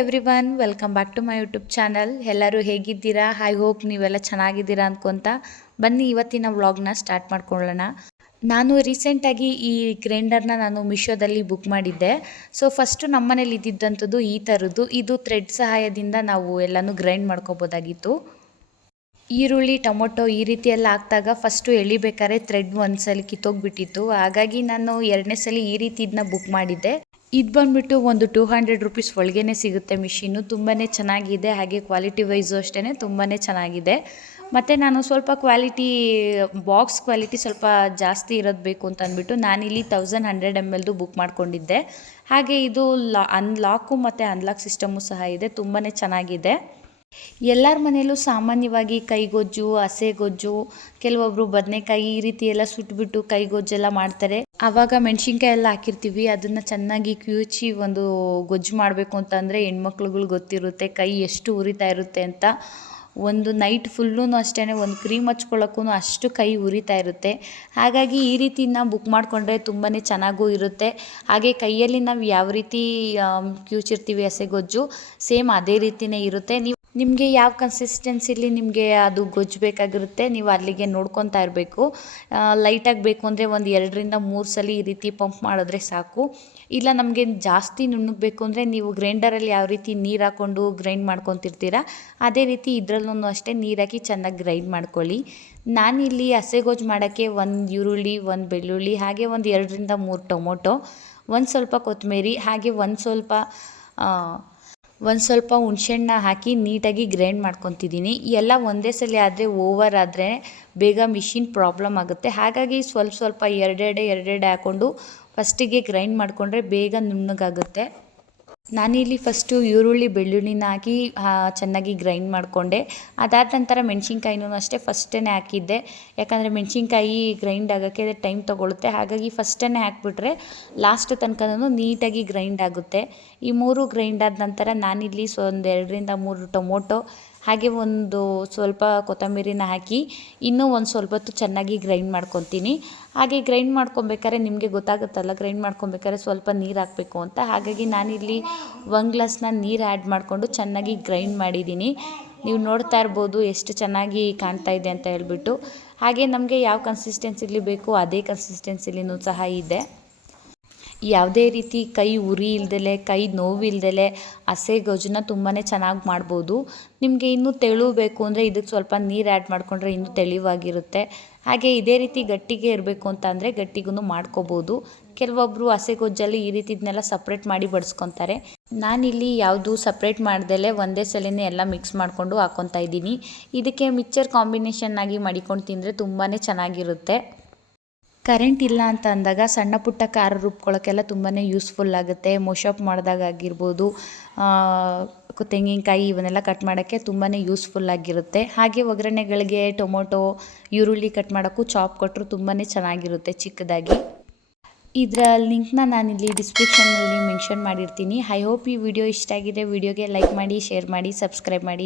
Everyone welcome back to my YouTube channel ಎಲ್ಲರೂ ಹೇಗಿದ್ದೀರಾ? I hope ನೀವೆಲ್ಲ ಚೆನ್ನಾಗಿದ್ದೀರಾ ಅಂದ್ಕೊತ ಬನ್ನಿ ಇವತ್ತಿನ ವ್ಲಾಗ್ನ ಸ್ಟಾರ್ಟ್ ಮಾಡ್ಕೊಳ್ಳೋಣ. ನಾನು ರೀಸೆಂಟಾಗಿ ಈ ಗ್ರೈಂಡರ್ನ ನಾನು ಮಿಶೋದಲ್ಲಿ ಬುಕ್ ಮಾಡಿದ್ದೆ. ಸೊ ಫಸ್ಟು ನಮ್ಮನೇಲಿ ಇದ್ದಿದ್ದಂಥದ್ದು ಈ ಥರದ್ದು ಇದು ಥ್ರೆಡ್ ಸಹಾಯದಿಂದ ನಾವು ಎಲ್ಲನೂ ಗ್ರೈಂಡ್ ಮಾಡ್ಕೋಬೋದಾಗಿತ್ತು. ಈರುಳ್ಳಿ, ಟೊಮೊಟೊ ಈ ರೀತಿ ಎಲ್ಲ ಹಾಕ್ದಾಗ ಫಸ್ಟು ಎಳಿಬೇಕಾದ್ರೆ ಥ್ರೆಡ್ ಒಂದು ಸಲ ಕಿತ್ತೋಗ್ಬಿಟ್ಟಿತ್ತು. ಹಾಗಾಗಿ ನಾನು ಎರಡನೇ ಸಲ ಈ ರೀತಿ ಇದನ್ನ ಬುಕ್ ಮಾಡಿದ್ದೆ. ಇದು ಬಂದ್ಬಿಟ್ಟು ಒಂದು ಟೂ ಹಂಡ್ರೆಡ್ ರುಪೀಸ್ ಒಳಗೇ ಸಿಗುತ್ತೆ ಮಿಷಿನು. ತುಂಬಾ ಚೆನ್ನಾಗಿದೆ, ಹಾಗೆ ಕ್ವಾಲಿಟಿ ವೈಸು ಅಷ್ಟೇ ತುಂಬಾ ಚೆನ್ನಾಗಿದೆ. ಮತ್ತು ನಾನು ಸ್ವಲ್ಪ ಕ್ವಾಲಿಟಿ, ಬಾಕ್ಸ್ ಕ್ವಾಲಿಟಿ ಸ್ವಲ್ಪ ಜಾಸ್ತಿ ಇರೋದು ಬೇಕು ಅಂತ ಅಂದ್ಬಿಟ್ಟು ನಾನಿಲ್ಲಿ ತೌಸಂಡ್ ಹಂಡ್ರೆಡ್ ಎಂ ಎಲ್ದು ಬುಕ್ ಮಾಡ್ಕೊಂಡಿದ್ದೆ. ಹಾಗೆ ಇದು ಲಾ ಅನ್ಲಾಕು ಮತ್ತು ಅನ್ಲಾಕ್ ಸಿಸ್ಟಮು ಸಹ ಇದೆ ತುಂಬಾ ಚೆನ್ನಾಗಿದೆ. ಎಲ್ಲರ ಮನೆಯಲ್ಲೂ ಸಾಮಾನ್ಯವಾಗಿ ಕೈಗೊಜ್ಜು, ಹಸೆಗೊಜ್ಜು ಕೆಲವೊಬ್ಬರು ಬದನೆಕಾಯಿ ಈ ರೀತಿ ಎಲ್ಲ ಸುಟ್ಬಿಟ್ಟು ಕೈಗೊಜ್ಜೆಲ್ಲ ಮಾಡ್ತಾರೆ. ಆವಾಗ ಮೆಣಸಿನ್ಕಾಯಿ ಎಲ್ಲ ಹಾಕಿರ್ತೀವಿ, ಅದನ್ನು ಚೆನ್ನಾಗಿ ಕ್ಯೂಚಿ ಒಂದು ಗೊಜ್ಜು ಮಾಡಬೇಕು ಅಂತಂದರೆ ಹೆಣ್ಮಕ್ಳುಗಳು ಗೊತ್ತಿರುತ್ತೆ ಕೈ ಎಷ್ಟು ಉರಿತಾ ಇರುತ್ತೆ ಅಂತ. ಒಂದು ನೈಟ್ ಫುಲ್ಲೂ ಅಷ್ಟೇ ಒಂದು ಕ್ರೀಮ್ ಹಚ್ಕೊಳ್ಳೋಕ್ಕೂ ಅಷ್ಟು ಕೈ ಉರಿತಾ ಇರುತ್ತೆ. ಹಾಗಾಗಿ ಈ ರೀತಿ ನಾವು ಬುಕ್ ಮಾಡಿಕೊಂಡ್ರೆ ತುಂಬಾ ಚೆನ್ನಾಗೂ ಇರುತ್ತೆ. ಹಾಗೆ ಕೈಯಲ್ಲಿ ನಾವು ಯಾವ ರೀತಿ ಕ್ಯೂಚಿರ್ತೀವಿ ಹಸೆಗೊಜ್ಜು, ಸೇಮ್ ಅದೇ ರೀತಿಯೇ ಇರುತ್ತೆ. ನೀವು ನಿಮಗೆ ಯಾವ ಕನ್ಸಿಸ್ಟೆನ್ಸಿಲಿ ನಿಮಗೆ ಅದು ಗೊಜ್ಜು ಬೇಕಾಗಿರುತ್ತೆ ನೀವು ಅಲ್ಲಿಗೆ ನೋಡ್ಕೊತಾ ಇರಬೇಕು. ಲೈಟಾಗಿ ಬೇಕು ಅಂದರೆ ಒಂದು ಎರಡರಿಂದ ಮೂರು ಸಲ ಈ ರೀತಿ ಪಂಪ್ ಮಾಡಿದ್ರೆ ಸಾಕು. ಇಲ್ಲ ನಮಗೆ ಜಾಸ್ತಿ ನುಣ್ಣಗಬೇಕು ಅಂದರೆ ನೀವು ಗ್ರೈಂಡರಲ್ಲಿ ಯಾವ ರೀತಿ ನೀರು ಹಾಕ್ಕೊಂಡು ಗ್ರೈಂಡ್ ಮಾಡ್ಕೊತಿರ್ತೀರ, ಅದೇ ರೀತಿ ಇದರಲ್ಲೂ ಅಷ್ಟೇ ನೀರಾಕಿ ಚೆನ್ನಾಗಿ ಗ್ರೈಂಡ್ ಮಾಡ್ಕೊಳ್ಳಿ. ನಾನಿಲ್ಲಿ ಹಸೆಗೊಜ್ಜು ಮಾಡೋಕ್ಕೆ ಒಂದು ಈರುಳ್ಳಿ, ಒಂದು ಬೆಳ್ಳುಳ್ಳಿ, ಹಾಗೆ ಒಂದು ಎರಡರಿಂದ ಮೂರು ಟೊಮೊಟೊ, ಒಂದು ಸ್ವಲ್ಪ ಕೊತ್ತಂಬರಿ ಹಾಗೆ ಒಂದು ಸ್ವಲ್ಪ ಒಂದು ಸ್ವಲ್ಪ ಹುಣ್ಸೆಹಣ್ಣ ಹಾಕಿ ನೀಟಾಗಿ ಗ್ರೈಂಡ್ ಮಾಡ್ಕೊತಿದ್ದೀನಿ. ಎಲ್ಲ ಒಂದೇ ಸಲ ಆದರೆ ಓವರ್ ಆದರೆ ಬೇಗ ಮಿಷಿನ್ ಪ್ರಾಬ್ಲಮ್ ಆಗುತ್ತೆ. ಹಾಗಾಗಿ ಸ್ವಲ್ಪ ಸ್ವಲ್ಪ ಎರಡೆರಡೆ ಎರಡೆರಡೆ ಹಾಕ್ಕೊಂಡು ಫಸ್ಟಿಗೆ ಗ್ರೈಂಡ್ ಮಾಡಿಕೊಂಡ್ರೆ ಬೇಗ ನುಣ್ಣಗಾಗುತ್ತೆ. ನಾನಿಲ್ಲಿ ಫಸ್ಟು ಈರುಳ್ಳಿ, ಬೆಳ್ಳುಳ್ಳಿನ ಹಾಕಿ ಚೆನ್ನಾಗಿ ಗ್ರೈಂಡ್ ಮಾಡಿಕೊಂಡೆ. ಅದಾದ ನಂತರ ಮೆಣಸಿನ್ಕಾಯಿನೂ ಅಷ್ಟೇ ಫಸ್ಟೇ ಹಾಕಿದ್ದೆ. ಯಾಕಂದರೆ ಮೆಣಸಿನ್ಕಾಯಿ ಗ್ರೈಂಡ್ ಆಗೋಕ್ಕೆ ಟೈಮ್ ತೊಗೊಳುತ್ತೆ. ಹಾಗಾಗಿ ಫಸ್ಟೇ ಹಾಕಿಬಿಟ್ರೆ ಲಾಸ್ಟ್ ತನಕನೂ ನೀಟಾಗಿ ಗ್ರೈಂಡ್ ಆಗುತ್ತೆ. ಈ ಮೂರು ಗ್ರೈಂಡ್ ಆದ ನಂತರ ನಾನಿಲ್ಲಿ ಸೊ, ಒಂದು ಎರಡರಿಂದ ಮೂರು ಟೊಮೊಟೊ, ಹಾಗೆ ಒಂದು ಸ್ವಲ್ಪ ಕೊತ್ತಂಬರಿನ ಹಾಕಿ, ಇನ್ನೂ ಒಂದು ಸ್ವಲ್ಪ ಹೊತ್ತು ಚೆನ್ನಾಗಿ ಗ್ರೈಂಡ್ ಮಾಡ್ಕೊತೀನಿ. ಹಾಗೆ ಗ್ರೈಂಡ್ ಮಾಡ್ಕೊಬೇಕಾದ್ರೆ ನಿಮಗೆ ಗೊತ್ತಾಗುತ್ತಲ್ಲ ಗ್ರೈಂಡ್ ಮಾಡ್ಕೊಬೇಕಾದ್ರೆ ಸ್ವಲ್ಪ ನೀರು ಹಾಕಬೇಕು ಅಂತ. ಹಾಗಾಗಿ ನಾನಿಲ್ಲಿ ಒಂದು ಗ್ಲಾಸ್ನ ನೀರು ಆ್ಯಡ್ ಮಾಡಿಕೊಂಡು ಚೆನ್ನಾಗಿ ಗ್ರೈಂಡ್ ಮಾಡಿದ್ದೀನಿ ನೀವು ನೋಡ್ತಾ ಇರ್ಬೋದು ಎಷ್ಟು ಚೆನ್ನಾಗಿ ಕಾಣ್ತಾ ಇದೆ ಅಂತ ಹೇಳ್ಬಿಟ್ಟು. ಹಾಗೆ ನಮಗೆ ಯಾವ ಕನ್ಸಿಸ್ಟೆನ್ಸಿಲಿ ಬೇಕು ಅದೇ ಕನ್ಸಿಸ್ಟೆನ್ಸಿಲಿನೂ ಸಹ ಇದೆ. ಯಾವುದೇ ರೀತಿ ಕೈ ಉರಿ ಇಲ್ದಲೆ, ಕೈ ನೋವಿಲ್ದಲೆ, ಹಸೆ ಗೊಜ್ಜನ್ನ ತುಂಬಾ ಚೆನ್ನಾಗಿ ಮಾಡ್ಬೋದು. ನಿಮಗೆ ಇನ್ನೂ ತೆಳು ಬೇಕು ಅಂದರೆ ಇದಕ್ಕೆ ಸ್ವಲ್ಪ ನೀರು ಆ್ಯಡ್ ಮಾಡಿಕೊಂಡ್ರೆ ಇನ್ನೂ ತೆಳುವಾಗಿರುತ್ತೆ. ಹಾಗೆ ಇದೇ ರೀತಿ ಗಟ್ಟಿಗೆ ಇರಬೇಕು ಅಂತ ಅಂದರೆ ಗಟ್ಟಿಗೂ ಮಾಡ್ಕೋಬೋದು. ಕೆಲವೊಬ್ಬರು ಹಸೆ ಗೊಜ್ಜಲ್ಲಿ ಈ ರೀತಿ ಇದನ್ನೆಲ್ಲ ಸಪ್ರೇಟ್ ಮಾಡಿ ಬಡಿಸ್ಕೊತಾರೆ. ನಾನಿಲ್ಲಿ ಯಾವುದು ಸಪ್ರೇಟ್ ಮಾಡ್ದಲೇ ಒಂದೇ ಸಲನೇ ಎಲ್ಲ ಮಿಕ್ಸ್ ಮಾಡಿಕೊಂಡು ಹಾಕ್ಕೊತಾ ಇದ್ದೀನಿ. ಇದಕ್ಕೆ ಮಿಕ್ಚರ್ ಕಾಂಬಿನೇಷನ್ ಆಗಿ ಮಾಡಿಕೊಂಡು ತಿಂದರೆ ತುಂಬಾ ಚೆನ್ನಾಗಿರುತ್ತೆ. ಕರೆಂಟ್ ಇಲ್ಲ ಅಂತ ಅಂದಾಗ ಸಣ್ಣ ಪುಟ್ಟ ಖಾರ ರುಬ್ಕೊಳ್ಳೋಕ್ಕೆಲ್ಲ ತುಂಬಾ ಯೂಸ್ಫುಲ್ ಆಗುತ್ತೆ. ಮೊಶಪ್ ಮಾಡಿದಾಗ ಆಗಿರ್ಬೋದು. ತೆಂಗಿನಕಾಯಿ ಇವನ್ನೆಲ್ಲ ಕಟ್ ಮಾಡೋಕ್ಕೆ ತುಂಬಾ ಯೂಸ್ಫುಲ್ ಆಗಿರುತ್ತೆ. ಹಾಗೆ ಒಗ್ಗರಣೆಗಳಿಗೆ ಟೊಮೊಟೊ, ಈರುಳ್ಳಿ ಕಟ್ ಮಾಡೋಕ್ಕೂ ಚಾಪ್ ಕೊಟ್ಟರು ತುಂಬಾ ಚೆನ್ನಾಗಿರುತ್ತೆ ಚಿಕ್ಕದಾಗಿ. ಇದರ ಲಿಂಕ್ನ ನಾನಿಲ್ಲಿ ಡಿಸ್ಕ್ರಿಪ್ಷನ್ನಲ್ಲಿ ಮೆನ್ಷನ್ ಮಾಡಿರ್ತೀನಿ. ಐ ಹೋಪ್ ಈ ವಿಡಿಯೋ ಇಷ್ಟ ಆಗಿದೆ. ವಿಡಿಯೋಗೆ ಲೈಕ್ ಮಾಡಿ ಶೇರ್ ಮಾಡಿ ಸಬ್ಸ್ಕ್ರೈಬ್ ಮಾಡಿ.